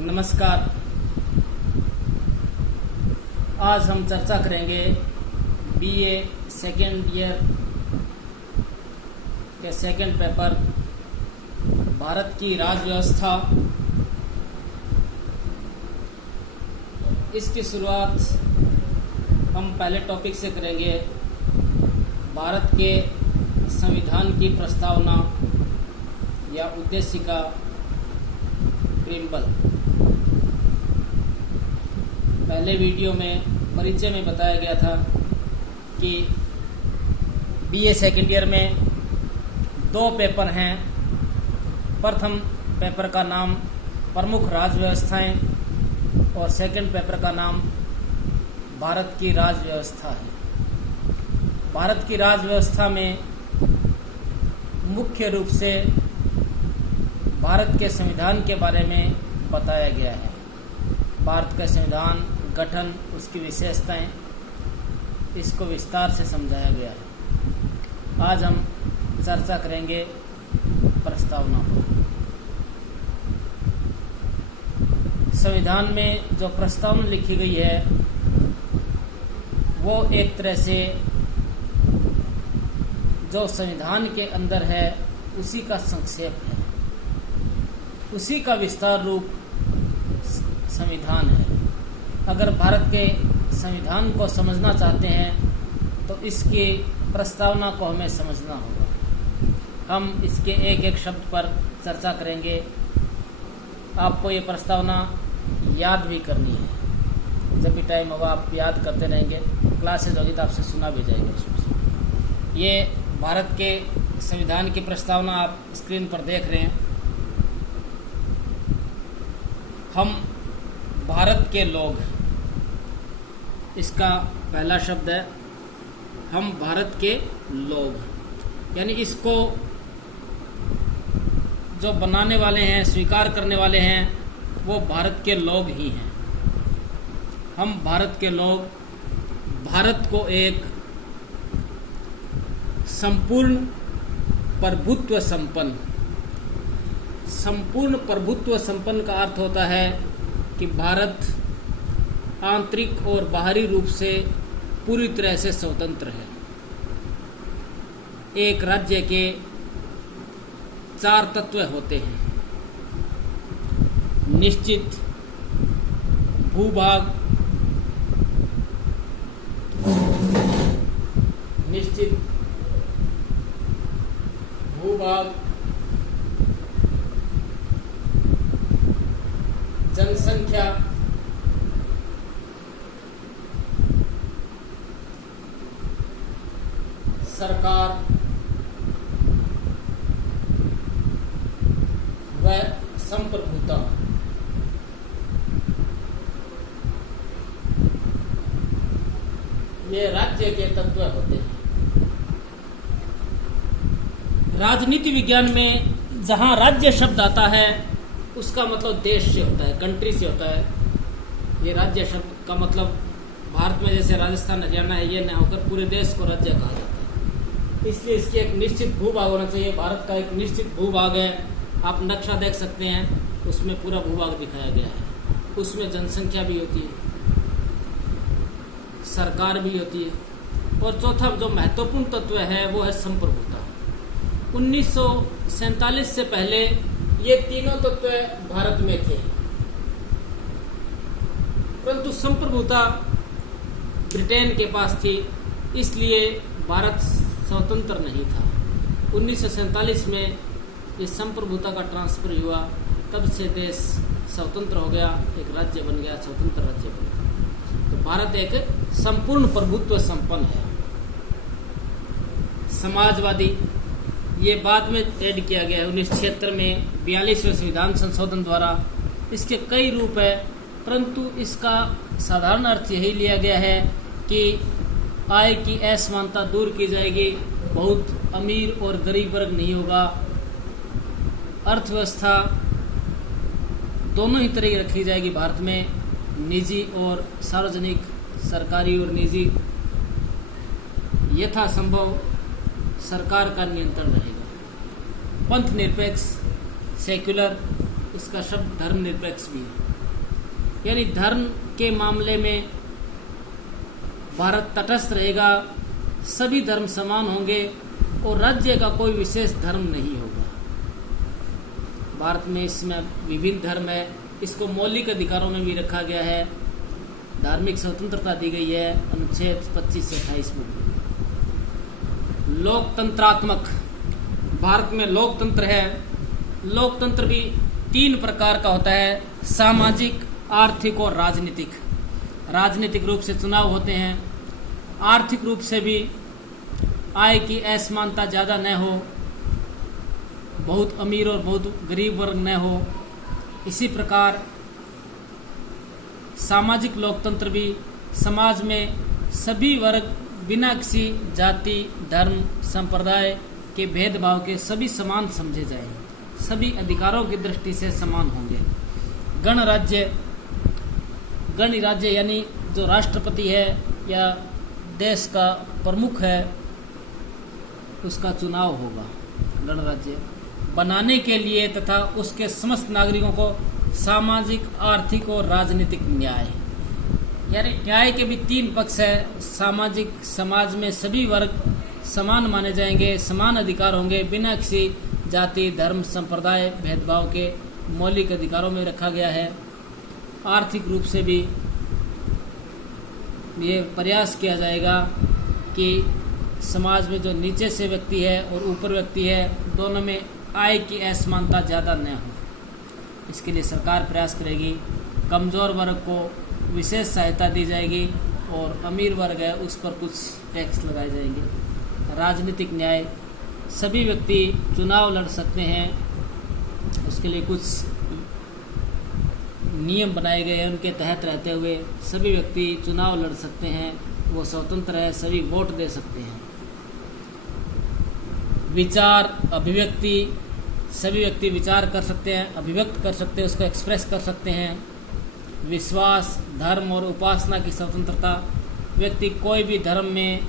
नमस्कार। आज हम चर्चा करेंगे बीए सेकेंड ईयर के सेकेंड पेपर भारत की राज्य व्यवस्था। इसकी शुरुआत हम पहले टॉपिक से करेंगे, भारत के संविधान की प्रस्तावना या उद्देशिका प्रीम्बल। पहले वीडियो में परिचय में बताया गया था कि बीए सेकेंड ईयर में 2 पेपर हैं। प्रथम पेपर का नाम प्रमुख राज्य व्यवस्थाएं और सेकंड पेपर का नाम भारत की राज्य व्यवस्था है। भारत की राज्य व्यवस्था में मुख्य रूप से भारत के संविधान के बारे में बताया गया है। भारत का संविधान, गठन, उसकी विशेषताएं, इसको विस्तार से समझाया गया है। आज हम चर्चा करेंगे प्रस्तावना पर। संविधान में जो प्रस्तावना लिखी गई है वो एक तरह से जो संविधान के अंदर है उसी का संक्षेप है, उसी का विस्तार रूप संविधान है। अगर भारत के संविधान को समझना चाहते हैं तो इसकी प्रस्तावना को हमें समझना होगा। हम इसके एक एक शब्द पर चर्चा करेंगे। आपको ये प्रस्तावना याद भी करनी है। जब भी टाइम होगा आप याद करते रहेंगे। क्लासेज होगी तो आपसे सुना भी जाएगा उसमें। ये भारत के संविधान की प्रस्तावना आप स्क्रीन पर देख रहे हैं। हम भारत के लोग, इसका पहला शब्द है हम भारत के लोग, यानी इसको जो बनाने वाले हैं, स्वीकार करने वाले हैं, वो भारत के लोग ही हैं। हम भारत के लोग भारत को एक संपूर्ण प्रभुत्व संपन्न का अर्थ होता है कि भारत आंतरिक और बाहरी रूप से पूरी तरह से स्वतंत्र है। एक राज्य के 4 तत्व होते हैं: निश्चित भूभाग, जनसंख्या, सरकार व संप्रभुता। ये राज्य के तत्व होते हैं। राजनीति विज्ञान में जहां राज्य शब्द आता है उसका मतलब देश से होता है, कंट्री से होता है। ये राज्य शब्द का मतलब भारत में जैसे राजस्थान, हरियाणा है, ये न होकर पूरे देश को राज्य कहा जाता है। इसलिए इसकी एक निश्चित भूभाग होना चाहिए। भारत का एक निश्चित भूभाग है। आप नक्शा देख सकते हैं, उसमें पूरा भूभाग दिखाया गया है। उसमें जनसंख्या भी होती है, सरकार भी होती है, और चौथा जो महत्वपूर्ण तत्व है वो है संप्रभुता। 1947 से पहले ये तीनों तत्व भारत में थे, परंतु संप्रभुता ब्रिटेन के पास थी, इसलिए भारत स्वतंत्र नहीं था। 1947 में ये संप्रभुता का ट्रांसफर हुआ, तब से देश स्वतंत्र हो गया, एक राज्य बन गया, स्वतंत्र राज्य बन गया। तो भारत एक संपूर्ण प्रभुत्व संपन्न है। समाजवादी ये बाद में ऐड किया गया है 1976 में 42वें संविधान संशोधन द्वारा। इसके कई रूप है, परंतु इसका साधारण अर्थ यही लिया गया है कि आय की असमानता दूर की जाएगी, बहुत अमीर और गरीब वर्ग नहीं होगा, अर्थव्यवस्था दोनों ही तरह की रखी जाएगी भारत में, निजी और सार्वजनिक, सरकारी और निजी, यथासंभव सरकार का नियंत्रण रहेगा। पंथ निरपेक्ष, सेक्युलर, उसका शब्द धर्मनिरपेक्ष भी है। यानी धर्म के मामले में भारत तटस्थ रहेगा, सभी धर्म समान होंगे और राज्य का कोई विशेष धर्म नहीं होगा। भारत में इसमें विभिन्न धर्म है, इसको मौलिक अधिकारों में भी रखा गया है, धार्मिक स्वतंत्रता दी गई है अनुच्छेद 25 से 28 में। लोकतंत्रात्मक, भारत में लोकतंत्र है। लोकतंत्र भी 3 प्रकार का होता है, सामाजिक, आर्थिक और राजनीतिक। राजनीतिक रूप से चुनाव होते हैं, आर्थिक रूप से भी आय की असमानता ज़्यादा न हो, बहुत अमीर और बहुत गरीब वर्ग न हो। इसी प्रकार सामाजिक लोकतंत्र भी समाज में सभी वर्ग बिना किसी जाति, धर्म, संप्रदाय के भेदभाव के सभी समान समझे जाएं, सभी अधिकारों की दृष्टि से समान होंगे। गणराज्य, गणराज्य यानी जो राष्ट्रपति है या देश का प्रमुख है उसका चुनाव होगा। गणराज्य बनाने के लिए तथा उसके समस्त नागरिकों को सामाजिक, आर्थिक और राजनीतिक न्याय, यानी न्याय के भी 3 पक्ष है। सामाजिक, समाज में सभी वर्ग समान माने जाएंगे, समान अधिकार होंगे, बिना किसी जाति, धर्म, संप्रदाय, भेदभाव के मौलिक अधिकारों में रखा गया है। आर्थिक रूप से भी ये प्रयास किया जाएगा कि समाज में जो नीचे से व्यक्ति है और ऊपर व्यक्ति है, दोनों में आय की असमानता ज़्यादा न हो। इसके लिए सरकार प्रयास करेगी। कमज़ोर वर्ग को विशेष सहायता दी जाएगी और अमीर वर्ग है उस पर कुछ टैक्स लगाए जाएंगे। राजनीतिक न्याय, सभी व्यक्ति चुनाव लड़ सकते हैं, उसके लिए कुछ नियम बनाए गए हैं, उनके तहत रहते हुए सभी व्यक्ति चुनाव लड़ सकते हैं, वो स्वतंत्र है, सभी वोट दे सकते हैं। विचार, अभिव्यक्ति, सभी व्यक्ति विचार कर सकते हैं, अभिव्यक्त कर सकते हैं, उसको एक्सप्रेस कर सकते हैं। विश्वास, धर्म और उपासना की स्वतंत्रता, व्यक्ति कोई भी धर्म में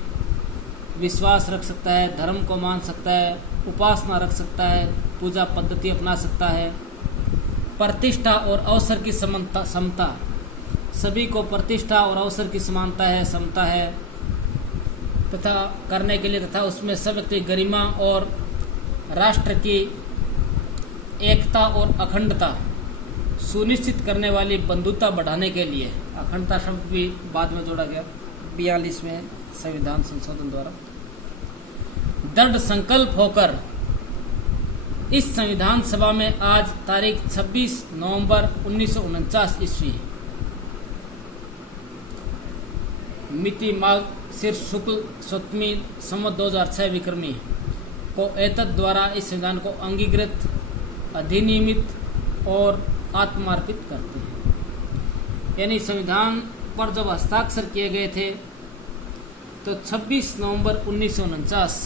विश्वास रख सकता है, धर्म को मान सकता है, उपासना रख सकता है, पूजा पद्धति अपना सकता है। प्रतिष्ठा और अवसर की समता, सभी को प्रतिष्ठा और अवसर की समानता है, समता है तथा करने के लिए तथा उसमें सब व्यक्ति गरिमा और राष्ट्र की एकता और अखंडता सुनिश्चित करने वाली बंधुता बढ़ाने के लिए, अखंडता शब्द भी बाद में जोड़ा गया 42वें संविधान संशोधन द्वारा, दृढ़ संकल्प होकर इस संविधान सभा में आज तारीख 26 नवंबर 1949 ईस्वी मिति माघ सिर शुक्ल सप्तमी संवत 2006 विक्रमी को एतद द्वारा इस संविधान को अंगीकृत, अधिनियमित और आत्मार्पित करते हैं। यानी संविधान पर जब हस्ताक्षर किए गए थे तो 26 नवंबर 1949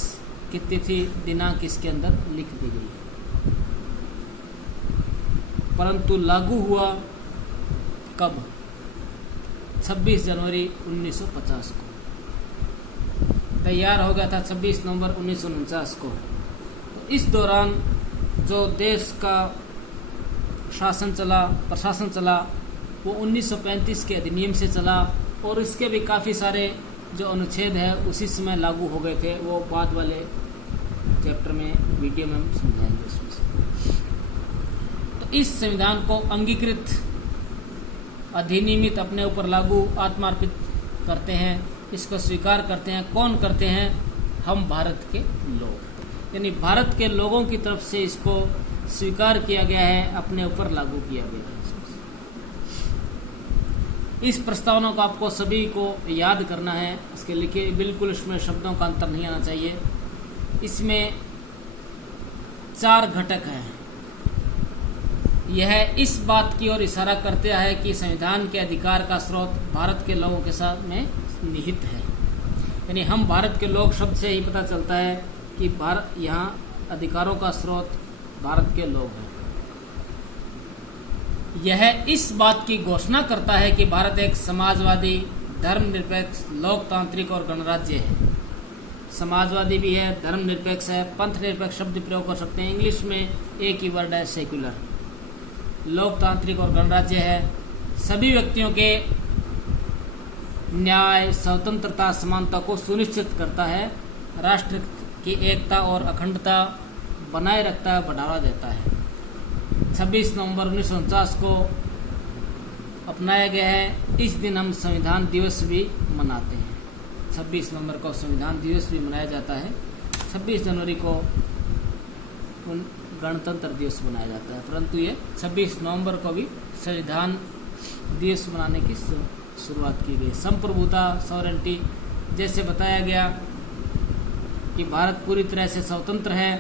की तिथि दिनांक इसके अंदर लिख दी गई, परंतु लागू हुआ कब? 26 जनवरी 1950 को। तैयार हो गया था 26 नवंबर 1949 को। तो इस दौरान जो देश का शासन चला, प्रशासन चला, वो 1935 के अधिनियम से चला और इसके भी काफ़ी सारे जो अनुच्छेद है उसी समय लागू हो गए थे। वो बाद वाले चैप्टर में, वीडियो में हम समझाएंगे उसमें से। तो इस संविधान को अंगीकृत, अधिनियमित, अपने ऊपर लागू, आत्मार्पित करते हैं, इसको स्वीकार करते हैं। कौन करते हैं? हम भारत के लोग, यानी भारत के लोगों की तरफ से इसको स्वीकार किया गया है, अपने ऊपर लागू किया गया है। इस प्रस्तावना को आपको सभी को याद करना है, इसके लिखे बिल्कुल इसमें शब्दों का अंतर नहीं आना चाहिए। इसमें 4 घटक हैं। यह इस बात की ओर इशारा करते है कि संविधान के अधिकार का स्रोत भारत के लोगों के साथ में निहित है। यानी हम भारत के लोग शब्द से ही पता चलता है कि भारत, यहाँ अधिकारों का स्रोत भारत के लोग हैं। यह इस बात की घोषणा करता है कि भारत एक समाजवादी, धर्मनिरपेक्ष, लोकतांत्रिक और गणराज्य है। समाजवादी भी है, धर्मनिरपेक्ष है, पंथ निरपेक्ष शब्द प्रयोग कर सकते हैं। इंग्लिश में एक ही वर्ड है सेक्युलर। लोकतांत्रिक और गणराज्य है। सभी व्यक्तियों के न्याय, स्वतंत्रता, समानता को सुनिश्चित करता है। राष्ट्र की एकता और अखंडता बनाए रखता है, बढ़ावा देता है। 26 नवंबर 1949 को अपनाया गया है। इस दिन हम संविधान दिवस भी मनाते हैं। 26 नवंबर को संविधान दिवस भी मनाया जाता है। 26 जनवरी को गणतंत्र दिवस मनाया जाता है, परंतु ये 26 नवंबर को भी संविधान दिवस मनाने की शुरुआत की गई। संप्रभुता, सॉवरेंटी, जैसे बताया गया कि भारत पूरी तरह से स्वतंत्र है।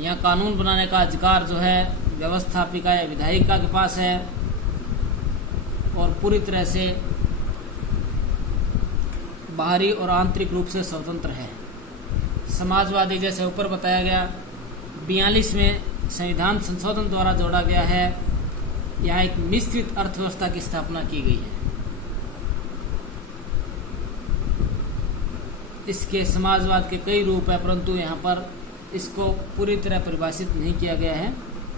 यहाँ कानून बनाने का अधिकार जो है व्यवस्थापिका या विधायिका के पास है और पूरी तरह से बाहरी और आंतरिक रूप से स्वतंत्र है। समाजवादी, जैसे ऊपर बताया गया, 42 में संविधान संशोधन द्वारा जोड़ा गया है। यहाँ एक मिश्रित अर्थव्यवस्था की स्थापना की गई है। इसके समाजवाद के कई रूप है, परंतु यहाँ पर इसको पूरी तरह परिभाषित नहीं किया गया है,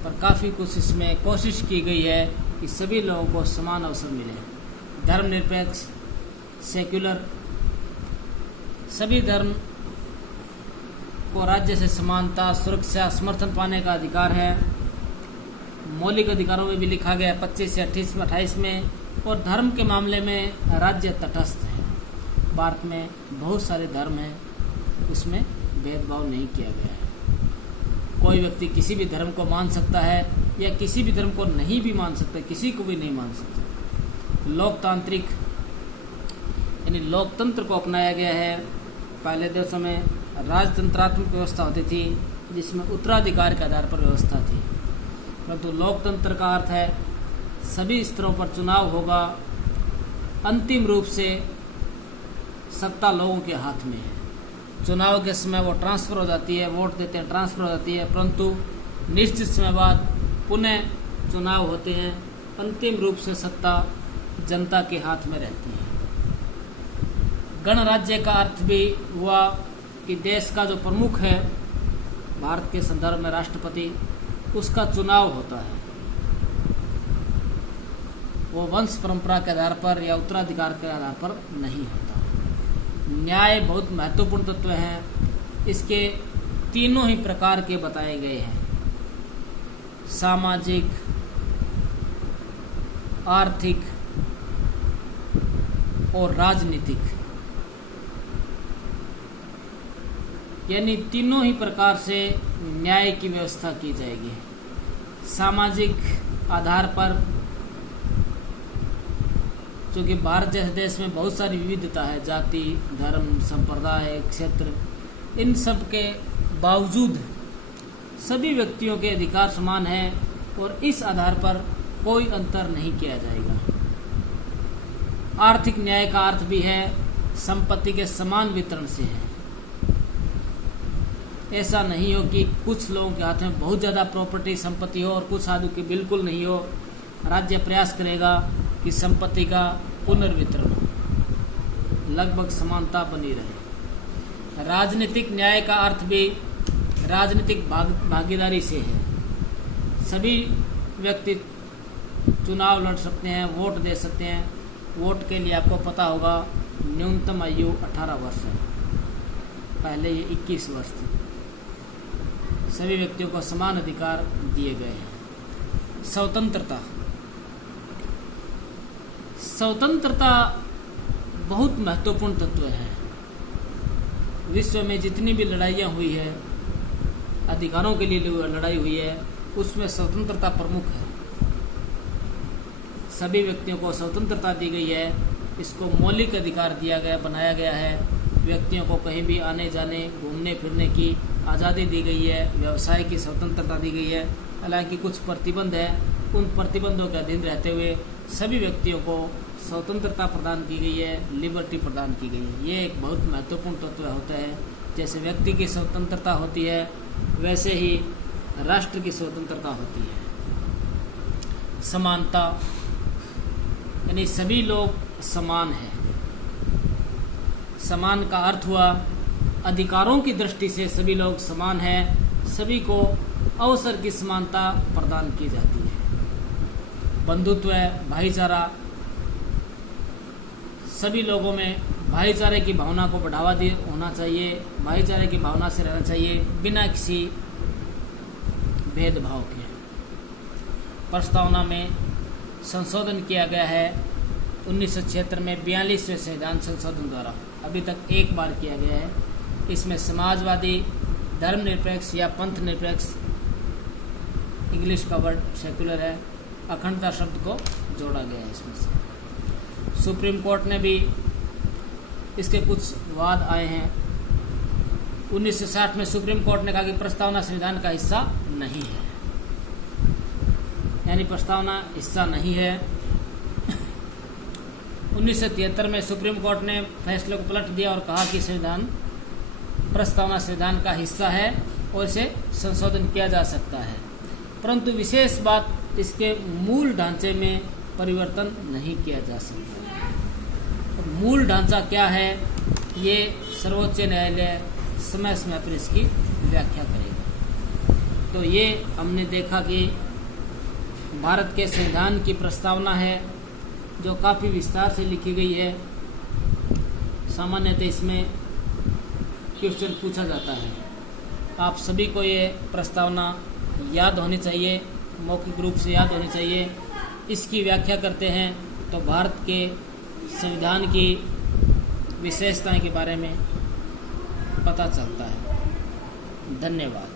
पर काफ़ी कुछ इसमें कोशिश की गई है कि सभी लोगों को समान अवसर मिले। धर्मनिरपेक्ष, सेक्युलर, सभी धर्म को राज्य से समानता, सुरक्षा, समर्थन पाने का अधिकार है। मौलिक अधिकारों में भी लिखा गया 25 से 28 में। और धर्म के मामले में राज्य तटस्थ है। भारत में बहुत सारे धर्म हैं, उसमें भेदभाव नहीं किया गया है। कोई व्यक्ति किसी भी धर्म को मान सकता है या किसी भी धर्म को नहीं भी मान सकता, किसी को भी नहीं मान सकता। लोकतांत्रिक यानी लोकतंत्र को अपनाया गया है। पहले देशों में राजतंत्रात्मक व्यवस्था होती थी, जिसमें उत्तराधिकार के आधार पर व्यवस्था थी, परंतु लोकतंत्र का अर्थ है सभी स्तरों पर चुनाव होगा। अंतिम रूप से सत्ता लोगों के हाथ में है। चुनाव के समय वो ट्रांसफ़र हो जाती है, वोट देते हैं, ट्रांसफ़र हो जाती है, परंतु निश्चित समय बाद पुनः चुनाव होते हैं। अंतिम रूप से सत्ता जनता के हाथ में रहती है। गणराज्य का अर्थ भी हुआ कि देश का जो प्रमुख है, भारत के संदर्भ में राष्ट्रपति, उसका चुनाव होता है। वो वंश परंपरा के आधार पर या उत्तराधिकार के आधार पर नहीं होता। न्याय बहुत महत्वपूर्ण तत्व है। इसके तीनों ही प्रकार के बताए गए हैं: सामाजिक, आर्थिक और राजनीतिक। यानी तीनों ही प्रकार से न्याय की व्यवस्था की जाएगी। सामाजिक आधार पर, क्योंकि भारत जैसे देश में बहुत सारी विविधता है, जाति, धर्म, संप्रदाय, क्षेत्र, इन सब के बावजूद सभी व्यक्तियों के अधिकार समान हैं और इस आधार पर कोई अंतर नहीं किया जाएगा। आर्थिक न्याय का अर्थ भी है संपत्ति के समान वितरण से है। ऐसा नहीं हो कि कुछ लोगों के हाथ में बहुत ज़्यादा प्रॉपर्टी, संपत्ति हो और कुछ आदमी की बिल्कुल नहीं हो। राज्य प्रयास करेगा कि संपत्ति का पुनर्वितरण हो, लगभग समानता बनी रहे। राजनीतिक न्याय का अर्थ भी राजनीतिक भागीदारी से है। सभी व्यक्ति चुनाव लड़ सकते हैं, वोट दे सकते हैं। वोट के लिए आपको पता होगा न्यूनतम आयु 18 वर्ष है, पहले ये 21 वर्ष थी। सभी व्यक्तियों को समान अधिकार दिए गए हैं। स्वतंत्रता, स्वतंत्रता बहुत महत्वपूर्ण तत्व है। विश्व में जितनी भी लड़ाइयाँ हुई है, अधिकारों के लिए लड़ाई हुई है, उसमें स्वतंत्रता प्रमुख है। सभी व्यक्तियों को स्वतंत्रता दी गई है। इसको मौलिक अधिकार दिया गया, बनाया गया है। व्यक्तियों को कहीं भी आने जाने, घूमने फिरने की आज़ादी दी गई है। व्यवसाय की स्वतंत्रता दी गई है। हालांकि कुछ प्रतिबंध है, उन प्रतिबंधों के अधीन रहते हुए सभी व्यक्तियों को स्वतंत्रता प्रदान की गई है, लिबर्टी प्रदान की गई है। ये एक बहुत महत्वपूर्ण तत्व होता है। जैसे व्यक्ति की स्वतंत्रता होती है, वैसे ही राष्ट्र की स्वतंत्रता होती है। समानता यानी सभी लोग समान हैं। समान का अर्थ हुआ अधिकारों की दृष्टि से सभी लोग समान हैं। सभी को अवसर की समानता प्रदान की जाती है। बंधुत्व, भाईचारा, सभी लोगों में भाईचारे की भावना को बढ़ावा दे होना चाहिए, भाईचारे की भावना से रहना चाहिए बिना किसी भेदभाव के। प्रस्तावना में संशोधन किया गया है 1976 में 42वें संविधान संशोधन द्वारा, अभी तक एक बार किया गया है। इसमें समाजवादी, धर्मनिरपेक्ष या पंथ निरपेक्ष, इंग्लिश का वर्ड सेकुलर है, अखंडता शब्द को जोड़ा गया है इसमें से। सुप्रीम कोर्ट ने भी इसके कुछ वाद आए हैं। 1960 में सुप्रीम कोर्ट ने कहा कि प्रस्तावना संविधान का हिस्सा नहीं है, यानी प्रस्तावना हिस्सा नहीं है। 1973 में सुप्रीम कोर्ट ने फैसले को पलट दिया और कहा कि प्रस्तावना संविधान का हिस्सा है और इसे संशोधन किया जा सकता है, परंतु विशेष बात इसके मूल ढांचे में परिवर्तन नहीं किया जा सकता। मूल ढांचा क्या है, ये सर्वोच्च न्यायालय समय समय पर इसकी व्याख्या करेगा। तो ये हमने देखा कि भारत के संविधान की प्रस्तावना है जो काफ़ी विस्तार से लिखी गई है। सामान्यतः इसमें क्वेश्चन पूछा जाता है। आप सभी को ये प्रस्तावना याद होनी चाहिए, मौखिक रूप से याद होनी चाहिए। इसकी व्याख्या करते हैं तो भारत के संविधान की विशेषताएं के बारे में पता चलता है। धन्यवाद।